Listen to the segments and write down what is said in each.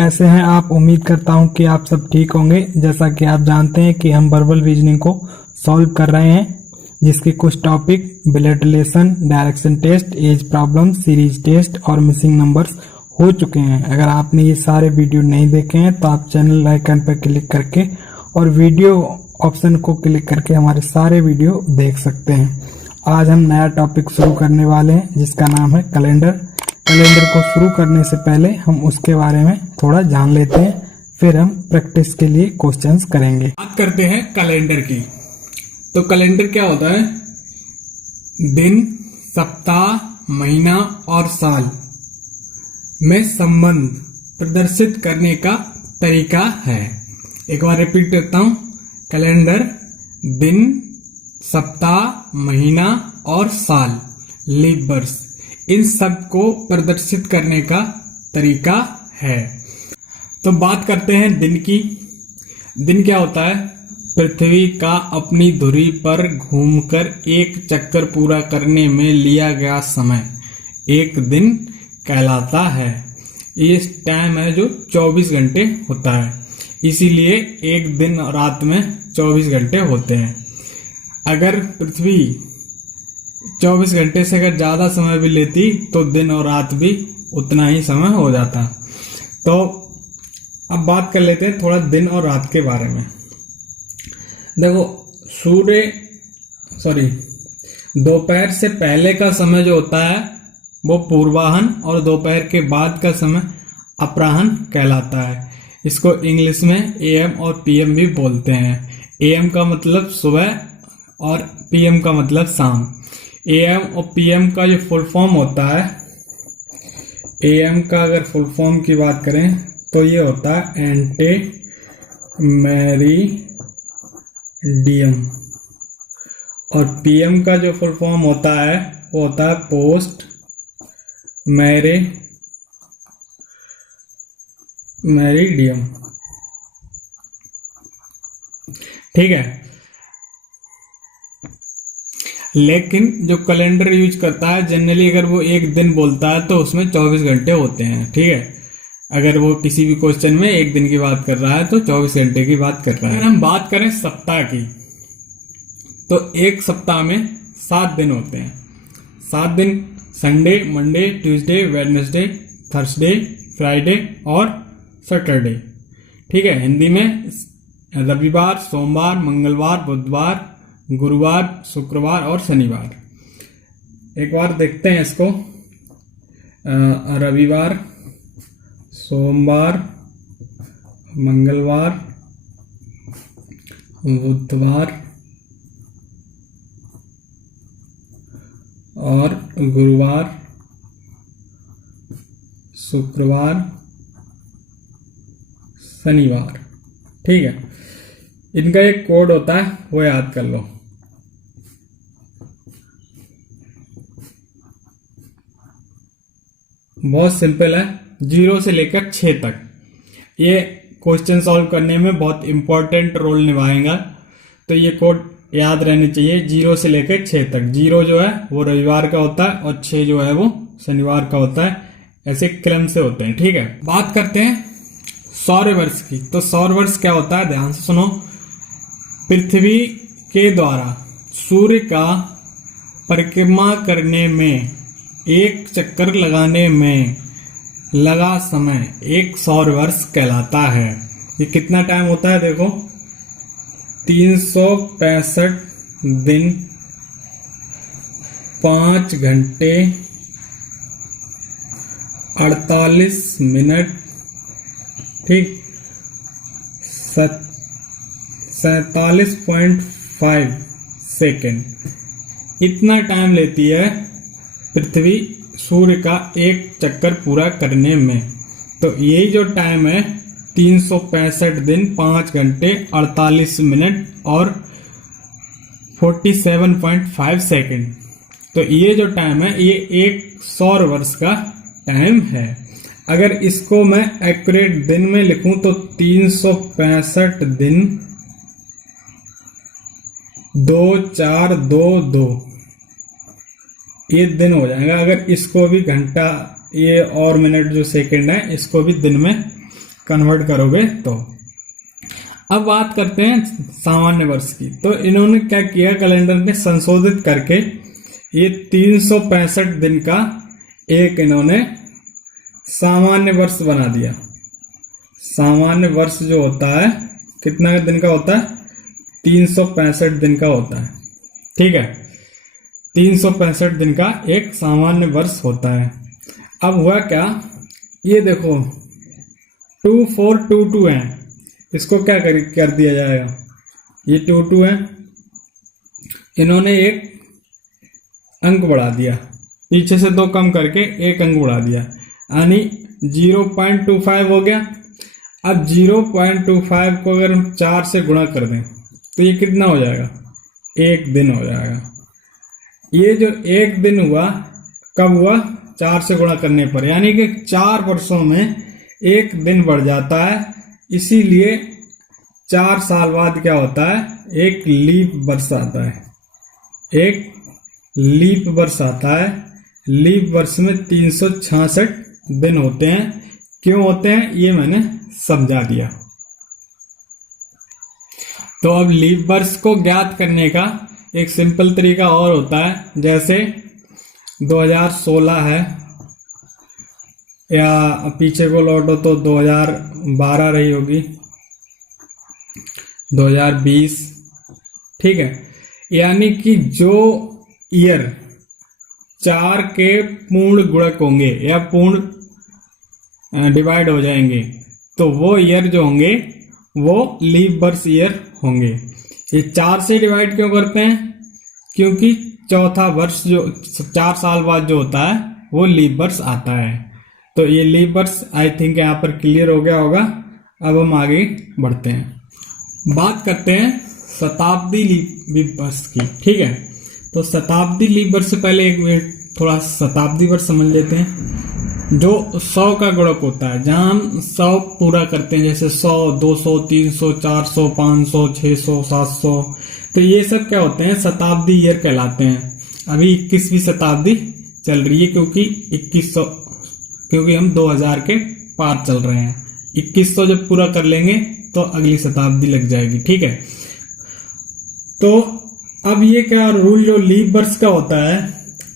कैसे हैं आप। उम्मीद करता हूं कि आप सब ठीक होंगे। जैसा कि आप जानते हैं कि हम वर्बल रीजनिंग को सॉल्व कर रहे हैं, जिसके कुछ topic blood relation, direction test, age problem, series test और मिसिंग नंबर्स हो चुके हैं। अगर आपने ये सारे वीडियो नहीं देखे हैं तो आप चैनल आइकन पर क्लिक करके और वीडियो ऑप्शन को क्लिक करके हमारे सारे वीडियो देख सकते हैं। आज हम नया टॉपिक शुरू करने वाले हैं जिसका नाम है कैलेंडर। कैलेंडर को शुरू करने से पहले हम उसके बारे में थोड़ा जान लेते हैं, फिर हम प्रैक्टिस के लिए क्वेश्चंस करेंगे। बात करते हैं कैलेंडर की। तो कैलेंडर क्या होता है? दिन, सप्ताह, महीना और साल में संबंध प्रदर्शित करने का तरीका है। एक बार रिपीट करता हूं। कैलेंडर दिन, सप्ताह, महीना और साल, लीप वर्ष, इन सब को प्रदर्शित करने का तरीका है। तो बात करते हैं दिन की। दिन क्या होता है? पृथ्वी का अपनी धुरी पर घूमकर एक चक्कर पूरा करने में लिया गया समय एक दिन कहलाता है। ये टाइम है जो 24 घंटे होता है, इसीलिए एक दिन और रात में 24 घंटे होते हैं। अगर पृथ्वी 24 घंटे से अगर ज्यादा समय भी लेती तो दिन और रात भी उतना ही समय हो जाता। तो अब बात कर लेते हैं थोड़ा दिन और रात के बारे में। देखो, दोपहर से पहले का समय जो होता है वो पूर्वाहन और दोपहर के बाद का समय अपराहन कहलाता है। इसको इंग्लिश में एएम और पीएम भी बोलते हैं। एएम का मतलब सुबह और पीएम का मतलब शाम। एएम और पीएम का जो फुल फॉर्म होता है, एएम का अगर फुल फॉर्म की बात करें तो ये होता है एंटे मेरिडियम, और पीएम का जो फुल फॉर्म होता है वो होता है पोस्ट मेरिडियम। ठीक है। लेकिन जो कैलेंडर यूज करता है जनरली अगर वो एक दिन बोलता है तो उसमें 24 घंटे होते हैं। ठीक है। अगर वो किसी भी क्वेश्चन में एक दिन की बात कर रहा है तो 24 घंटे की बात कर रहा है। अगर हम बात करें सप्ताह की तो एक सप्ताह में 7 दिन होते हैं। 7 दिन Sunday, Monday, Tuesday, Wednesday, Thursday, Friday और सैटरडे। ठीक है। हिंदी में रविवार, सोमवार, मंगलवार, बुधवार, गुरुवार, शुक्रवार और शनिवार। एक बार देखते हैं इसको। रविवार, सोमवार, मंगलवार, बुधवार और गुरुवार, शुक्रवार, शनिवार। ठीक है। इनका एक कोड होता है, वो याद कर लो। बहुत सिंपल है, 0 से लेकर 6 तक। ये क्वेश्चन सॉल्व करने में बहुत इंपॉर्टेंट रोल निभाएगा, तो ये कोड याद रहने चाहिए। 0 से लेकर 6 तक। 0 जो है वो रविवार का होता है और 6 जो है वो शनिवार का होता है। ऐसे क्रम से होते हैं। ठीक है। बात करते हैं सौर वर्ष की। तो सौर वर्ष क्या होता है? ध्यान से सुनो। पृथ्वी के द्वारा सूर्य का परिक्रमा करने में एक चक्कर लगाने में लगा समय एक सौर वर्ष कहलाता है। ये कितना टाइम होता है? देखो, 365 दिन, 5 घंटे, 48 मिनट, ठीक, 47.5 सेकेंड। इतना टाइम लेती है पृथ्वी सूर्य का एक चक्कर पूरा करने में। तो यही जो टाइम है 365 दिन, 5 घंटे, 48 मिनट और 47.5 सेकेंड। तो ये जो टाइम है ये एक सौर वर्ष का टाइम है। अगर इसको मैं एक्यूरेट दिन में लिखूं तो 365 दिन 2422 ये दिन हो जाएगा। अगर इसको भी घंटा, ये और मिनट जो सेकंड है, इसको भी दिन में कन्वर्ट करोगे तो। अब बात करते हैं सामान्य वर्ष की। तो इन्होंने क्या किया, कैलेंडर ने संशोधित करके ये 365 दिन का एक इन्होंने सामान्य वर्ष बना दिया। सामान्य वर्ष जो होता है कितना दिन का होता है, 365 दिन का होता है। ठीक है, 365 दिन का एक सामान्य वर्ष होता है। अब हुआ क्या, ये देखो 2422 है, इसको क्या कर दिया जाएगा, ये 22 है, इन्होंने एक अंक बढ़ा दिया, पीछे से 2 कम करके एक अंक बढ़ा दिया, यानी 0.25 हो गया। अब 0.25 को अगर हम 4 से गुणा कर दें तो ये कितना हो जाएगा, 1 दिन हो जाएगा। ये जो 1 दिन हुआ कब हुआ, 4 से गुणा करने पर, यानी कि 4 वर्षों में 1 दिन बढ़ जाता है। इसीलिए 4 साल बाद क्या होता है, एक लीप वर्ष आता है, एक लीप वर्ष आता है। लीप वर्ष में 366 दिन होते हैं। क्यों होते हैं ये मैंने समझा दिया। तो अब लीप वर्ष को ज्ञात करने का एक सिंपल तरीका और होता है, जैसे 2016 है या पीछे को लौटो तो 2012 रही होगी, 2020, ठीक है। यानी कि जो ईयर 4 के पूर्ण गुणक होंगे या पूर्ण डिवाइड हो जाएंगे, तो वो ईयर जो होंगे वो लीप वर्ष ईयर होंगे। ये 4 से डिवाइड क्यों करते हैं, क्योंकि चौथा वर्ष जो 4 साल बाद जो होता है वो लीप वर्ष आता है। तो ये लीप वर्ष आई थिंक यहाँ पर क्लियर हो गया होगा। अब हम आगे बढ़ते हैं, बात करते हैं शताब्दी लीप वर्ष की। ठीक है, तो शताब्दी लीप वर्ष से पहले एक मिनट थोड़ा शताब्दी वर्ष समझ लेते हैं। जो 100 का गुणक होता है, जहां हम 100 पूरा करते हैं, जैसे 100, 200, 300, 400, 500, 600, 700, तो ये सब क्या होते हैं, शताब्दी ईयर कहलाते हैं। अभी 21वीं शताब्दी चल रही है, क्योंकि हम 2000 के पार चल रहे हैं। 2100 जब पूरा कर लेंगे तो अगली शताब्दी लग जाएगी। ठीक है, तो अब ये क्या रूल जो लीप वर्ष का होता है,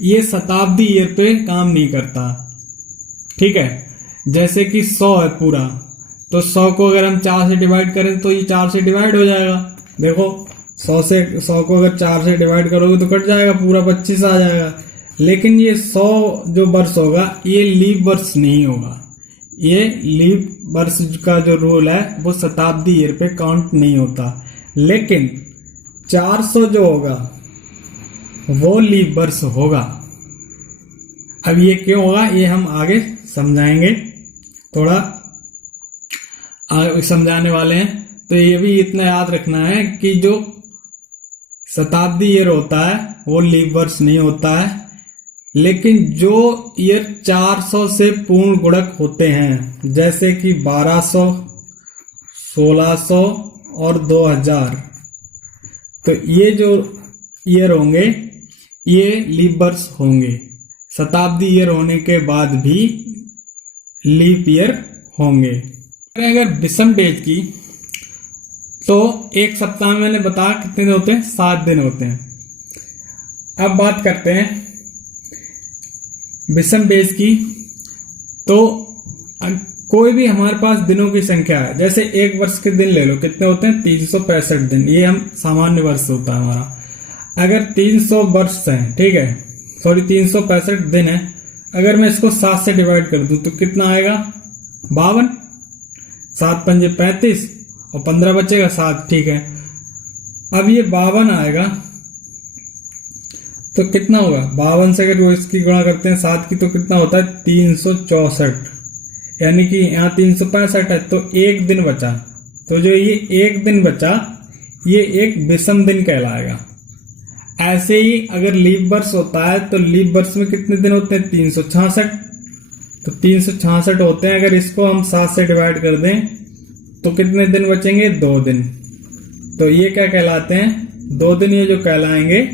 ये शताब्दी ईयर पे काम नहीं करता। ठीक है, जैसे कि 100 है पूरा, तो 100 को अगर हम 4 से डिवाइड करें तो ये 4 से डिवाइड हो जाएगा। देखो 100 को अगर 4 से डिवाइड करोगे तो कट जाएगा, पूरा 25 आ जाएगा। लेकिन ये 100 जो वर्ष होगा ये लीप वर्ष नहीं होगा। ये लीप वर्ष का जो रूल है वो शताब्दी ईयर पे काउंट नहीं होता। लेकिन 400 जो होगा वो लीप वर्ष होगा। अब ये क्यों होगा ये हम आगे समझाएंगे, थोड़ा आगे समझाने वाले हैं। तो ये भी इतना याद रखना है कि जो शताब्दी ईयर होता है वो लीप वर्ष नहीं होता है। लेकिन जो ईयर 400 से पूर्ण गुणक होते हैं, जैसे कि 1200, 1600 और 2000, तो ये जो ईयर होंगे ये लीप वर्ष होंगे। शताब्दी ईयर होने के बाद भी लीप ईयर होंगे। अगर विषम डेज की, तो एक सप्ताह में मैंने बताया कितने दिन होते हैं, 7 दिन होते हैं। अब बात करते हैं विषम डेज की। तो कोई भी हमारे पास दिनों की संख्या है, जैसे एक वर्ष के दिन ले लो, कितने होते हैं, 365 दिन। ये हम सामान्य वर्ष होता है हमारा। अगर 300 वर्ष है, ठीक है, सॉरी 365 दिन है, अगर मैं इसको 7 से डिवाइड कर दूं तो कितना आएगा, 52, 7 पंजे 35 और 15 बचेगा 7। ठीक है, अब ये 52 आएगा तो कितना होगा, 52 से अगर वो इसकी गुणा करते हैं 7 की तो कितना होता है, 364। यानी कि यहाँ 365 है तो एक दिन बचा। तो जो ये एक दिन बचा ये एक विषम दिन कहलाएगा। ऐसे ही अगर लीप वर्ष होता है तो लीप वर्ष में कितने दिन होते हैं, 366। तो 366 होते हैं। अगर इसको हम 7 से डिवाइड कर दें तो कितने दिन बचेंगे, 2 दिन। तो ये क्या कहलाते हैं, 2 दिन ये जो कहलाएंगे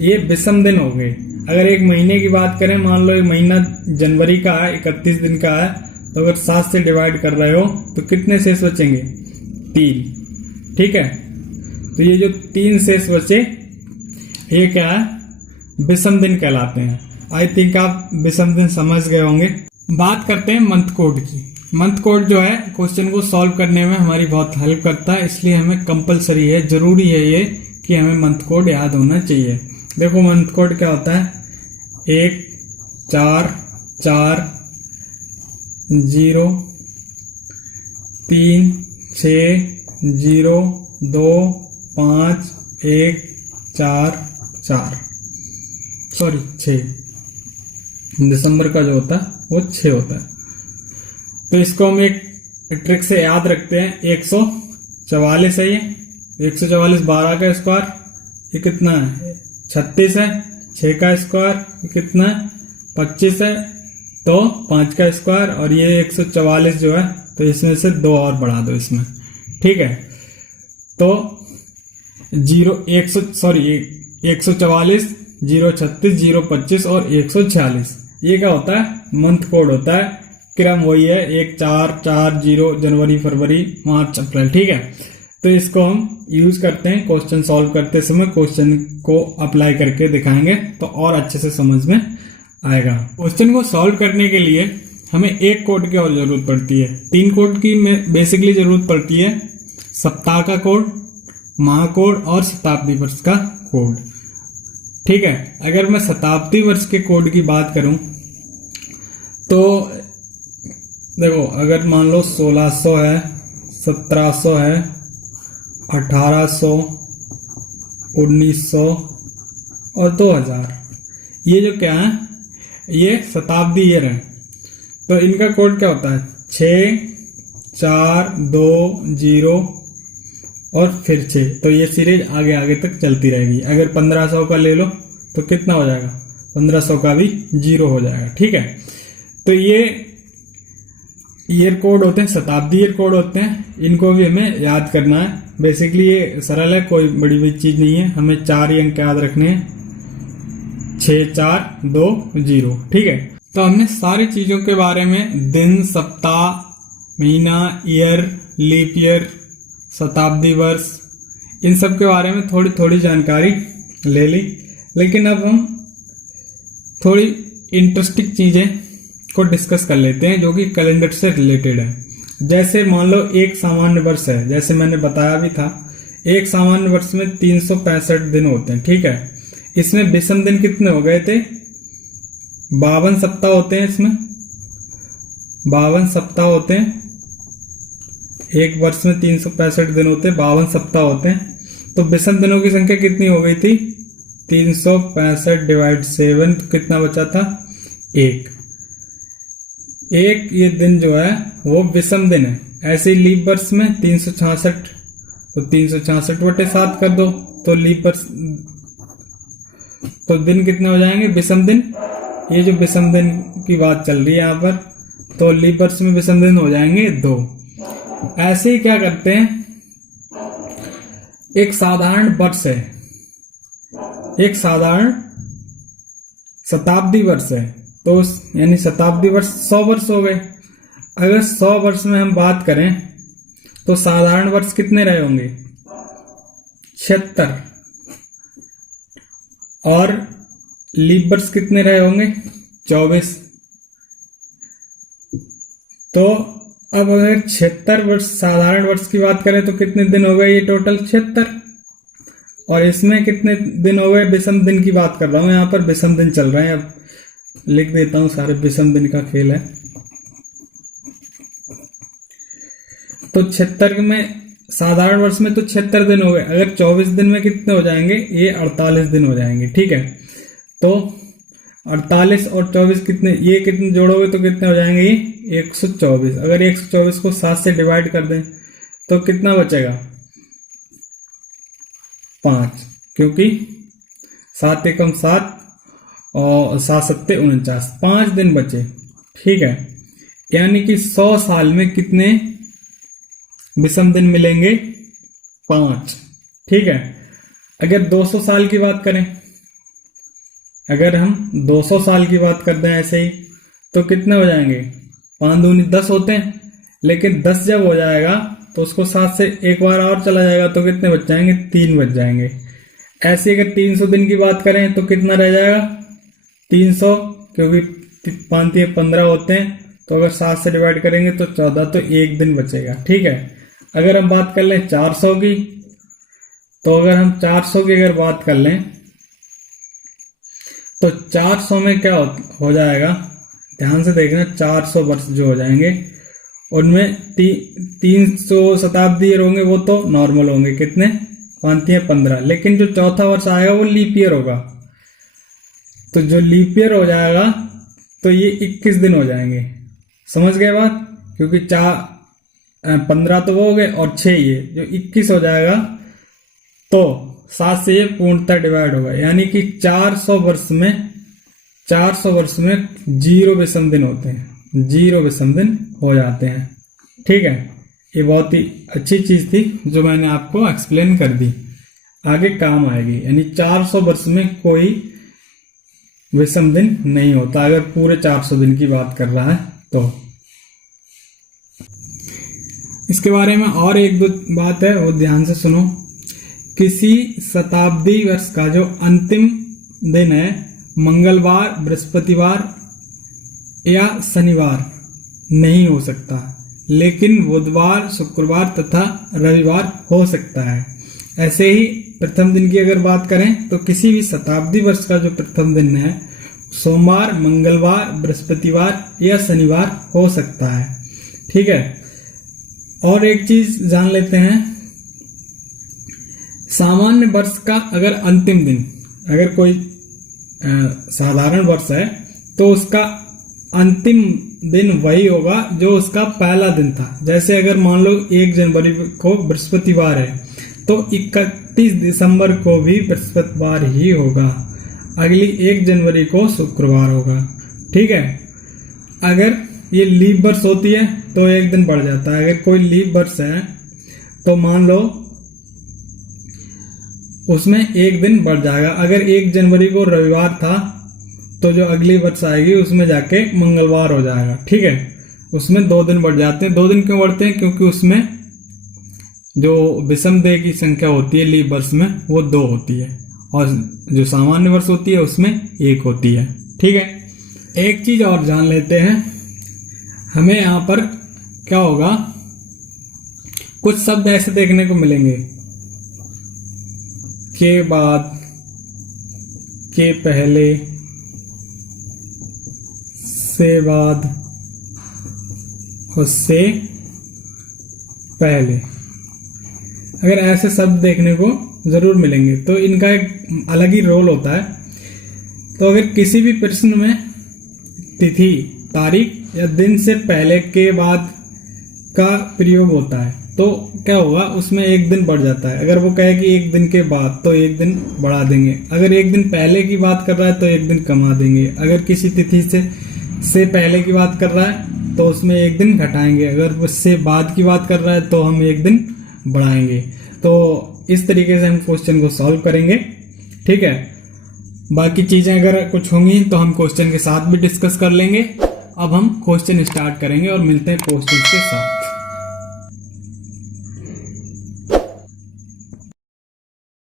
ये विषम दिन होंगे। अगर एक महीने की बात करें, मान लो एक महीना जनवरी का है, 31 दिन का है, तो अगर 7 से डिवाइड कर रहे हो तो कितने शेष बचेंगे? 3। ठीक है, तो ये जो 3 शेष बचे ये क्या है? विषम दिन कहलाते हैं। आई थिंक आप विषम दिन समझ गए होंगे। बात करते हैं मंथ कोड की। मंथ कोड जो है क्वेश्चन को सॉल्व करने में हमारी बहुत हेल्प करता है, इसलिए हमें कंपलसरी है, जरूरी है ये कि हमें मंथ कोड याद होना चाहिए। देखो मंथ कोड क्या होता है? 1 4 4 0 3 6 0 2 5 1 4 4 सॉरी 6। दिसंबर का जो होता है वो 6 होता है। तो इसको हम एक ट्रिक से याद रखते हैं। 144 है ये, 144 12 का स्क्वायर ये कितना है? 36 है। 6 का स्क्वायर ये कितना है? 25 है। तो 5 का स्क्वायर और ये 144 जो है तो इसमें से 2 और बढ़ा दो इसमें। ठीक है, तो 144 036 025 और 146 ये क्या होता है? मंथ कोड होता है। क्रम वही है 1 4 4 0 जनवरी फरवरी मार्च अप्रैल। ठीक है, तो इसको हम यूज करते हैं क्वेश्चन सॉल्व करते समय। क्वेश्चन को अप्लाई करके दिखाएंगे तो और अच्छे से समझ में आएगा। क्वेश्चन को सॉल्व करने के लिए हमें एक कोड की और जरूरत पड़ती है। 3 कोड की बेसिकली जरूरत पड़ती है। सप्ताह का कोड, माह कोड और शताब्दी वर्ष का कोड। ठीक है, अगर मैं शताब्दी वर्ष के कोड की बात करूं तो देखो, अगर मान लो 1600 है, 1700 है, 1800, 1900 और 2000, ये जो क्या है ये शताब्दी ईयर है। तो इनका कोड क्या होता है? 6 4 2 0 और फिर 6। तो ये सीरीज आगे आगे तक चलती रहेगी। अगर 1500 का ले लो तो कितना हो जाएगा? 1500 का भी 0 हो जाएगा। ठीक है, तो ये ईयर कोड होते हैं, शताब्दी ईयर कोड होते हैं। इनको भी हमें याद करना है। बेसिकली ये सरल है, कोई बड़ी बड़ी चीज नहीं है। हमें 4 ही अंक याद रखने हैं, 6 4 2 0। ठीक है, तो हमने सारी चीजों के बारे में, दिन, सप्ताह, महीना, ईयर, लीप ईयर, शताब्दी वर्ष, इन सब के बारे में थोड़ी थोड़ी जानकारी ले ली। लेकिन अब हम थोड़ी इंटरेस्टिंग चीजें को डिस्कस कर लेते हैं जो कि कैलेंडर से रिलेटेड है। जैसे मान लो एक सामान्य वर्ष है, जैसे मैंने बताया भी था, एक सामान्य वर्ष में 365 दिन होते हैं। ठीक है, इसमें विषम दिन कितने हो गए थे? 52 सप्ताह होते हैं। इसमें 52 सप्ताह होते हैं। एक वर्ष में 365 दिन होते हैं, 52 सप्ताह होते हैं। तो विषम दिनों की संख्या कितनी हो गई थी? 365 डिवाइड 7, तो कितना बचा था? 1। ये दिन जो है वो विषम दिन है। ऐसे ही लीप वर्ष में 366, तो 366/7 कर दो तो लीप वर्ष, तो दिन कितने हो जाएंगे? विषम दिन। ये जो विषम दिन की बात चल रही है यहाँ पर, तो लीप वर्ष में विषम दिन हो जाएंगे 2। ऐसे ही क्या करते हैं, एक साधारण वर्ष है, एक साधारण शताब्दी वर्ष है, तो यानी शताब्दी वर्ष 100 वर्ष हो गए। अगर 100 वर्ष में हम बात करें तो साधारण वर्ष कितने रहे होंगे? 76। और लीप वर्ष कितने रहे होंगे? 24। तो अब अगर 76 वर्ष साधारण वर्ष की बात करें तो कितने दिन हो गए? ये टोटल 76। और इसमें कितने दिन हो गए? विषम दिन की बात कर रहा हूं, यहाँ पर विषम दिन चल रहे हैं। अब लिख देता हूं, सारे विषम दिन का खेल है। तो 76 में, साधारण वर्ष में तो 76 दिन हो गए। अगर 24 दिन में कितने हो जाएंगे? ये 48 दिन हो जाएंगे। ठीक है, तो 48 और 24 कितने, ये कितने जोड़ोगे तो कितने हो जाएंगे? ये 124। अगर 124 को 7 से डिवाइड कर दें तो कितना बचेगा? 5, क्योंकि 7 एकम 7 और 7 सत्ते 49, 5 दिन बचे। ठीक है, यानी कि 100 साल में कितने विषम दिन मिलेंगे? 5। ठीक है, अगर 200 साल की बात करें, अगर हम 200 साल की बात करते हैं ऐसे ही, तो कितने हो जाएंगे? 5 दूनी 10 होते हैं, लेकिन 10 जब हो जाएगा तो उसको 7 से एक बार और चला जाएगा तो कितने बच जाएंगे, 3 बच जाएंगे। ऐसे अगर 300 दिन की बात करें तो कितना रह जाएगा, 300, क्योंकि 5 या 15 होते हैं, तो अगर 7 से डिवाइड करेंगे तो 14, तो 1 दिन बचेगा। ठीक है, अगर हम बात कर लें 400 की, तो अगर हम 400 की अगर बात कर लें तो 400 में क्या हो जाएगा, ध्यान से देखना, 400 वर्ष जो हो जाएंगे उनमें 300 शताब्दी ईयर होंगे, वो तो नॉर्मल होंगे, कितने, 5 या 15, लेकिन जो चौथा वर्ष आएगा वो लीप ईयर होगा। तो जो लीप ईयर हो जाएगा तो ये 21 दिन हो जाएंगे। समझ गए बात, क्योंकि 15 तो वो हो गए और 6 ये जो 21 हो जाएगा, तो 7 से ये पूर्णतः डिवाइड होगा, यानी कि 400 वर्ष में 0 विषम दिन होते हैं, 0 विषम दिन हो जाते हैं। ठीक है, ये बहुत ही अच्छी चीज थी जो मैंने आपको एक्सप्लेन कर दी, आगे काम आएगी। यानी 400 वर्ष में कोई विषम दिन नहीं होता, अगर पूरे 400 दिन की बात कर रहा है तो। इसके बारे में और एक दो बात है, वो ध्यान से सुनो। किसी शताब्दी वर्ष का जो अंतिम दिन है, मंगलवार, बृहस्पतिवार या शनिवार नहीं हो सकता, लेकिन बुधवार, शुक्रवार तथा रविवार हो सकता है। ऐसे ही प्रथम दिन की अगर बात करें तो किसी भी शताब्दी वर्ष का जो प्रथम दिन है, सोमवार, मंगलवार, बृहस्पतिवार या शनिवार हो सकता है। ठीक है, और एक चीज जान लेते हैं, सामान्य वर्ष का अगर अंतिम दिन, अगर कोई साधारण वर्ष है तो उसका अंतिम दिन वही होगा जो उसका पहला दिन था। जैसे अगर मान लो 1 जनवरी को बृहस्पतिवार है तो 31 दिसंबर को भी बृहस्पतिवार ही होगा, अगली 1 जनवरी को शुक्रवार होगा। ठीक है, अगर ये लीप वर्ष होती है तो 1 दिन बढ़ जाता है। अगर कोई लीप वर्ष है तो मान लो उसमें 1 दिन बढ़ जाएगा। अगर 1 जनवरी को रविवार था तो जो अगली वर्ष आएगी उसमें जाके मंगलवार हो जाएगा। ठीक है, उसमें 2 दिन बढ़ जाते हैं। 2 दिन क्यों बढ़ते हैं, क्योंकि उसमें जो विषम देह की संख्या होती है लीप वर्ष में वो 2 होती है, और जो सामान्य वर्ष होती है उसमें 1 होती है। ठीक है, एक चीज और जान लेते हैं, हमें यहाँ पर क्या होगा, कुछ शब्द ऐसे देखने को मिलेंगे, के बाद, के पहले, से बाद और से पहले। अगर ऐसे शब्द देखने को जरूर मिलेंगे तो इनका एक अलग ही रोल होता है। तो अगर किसी भी प्रश्न में तिथि, तारीख या दिन से पहले, के बाद का प्रयोग होता है तो क्या होगा, उसमें 1 दिन बढ़ जाता है। अगर वो कहे कि 1 दिन के बाद तो 1 दिन बढ़ा देंगे। अगर 1 दिन पहले की बात कर रहा है तो 1 दिन कमा देंगे। अगर किसी तिथि से पहले की बात कर रहा है तो उसमें 1 दिन घटाएंगे। अगर उससे बाद की बात कर रहा है तो हम 1 दिन बढ़ाएंगे। तो इस तरीके से हम क्वेश्चन को सॉल्व करेंगे। ठीक है, बाकी चीजें अगर कुछ होंगी तो हम क्वेश्चन के साथ भी डिस्कस कर लेंगे। अब हम क्वेश्चन स्टार्ट करेंगे और मिलते हैं क्वेश्चन के साथ।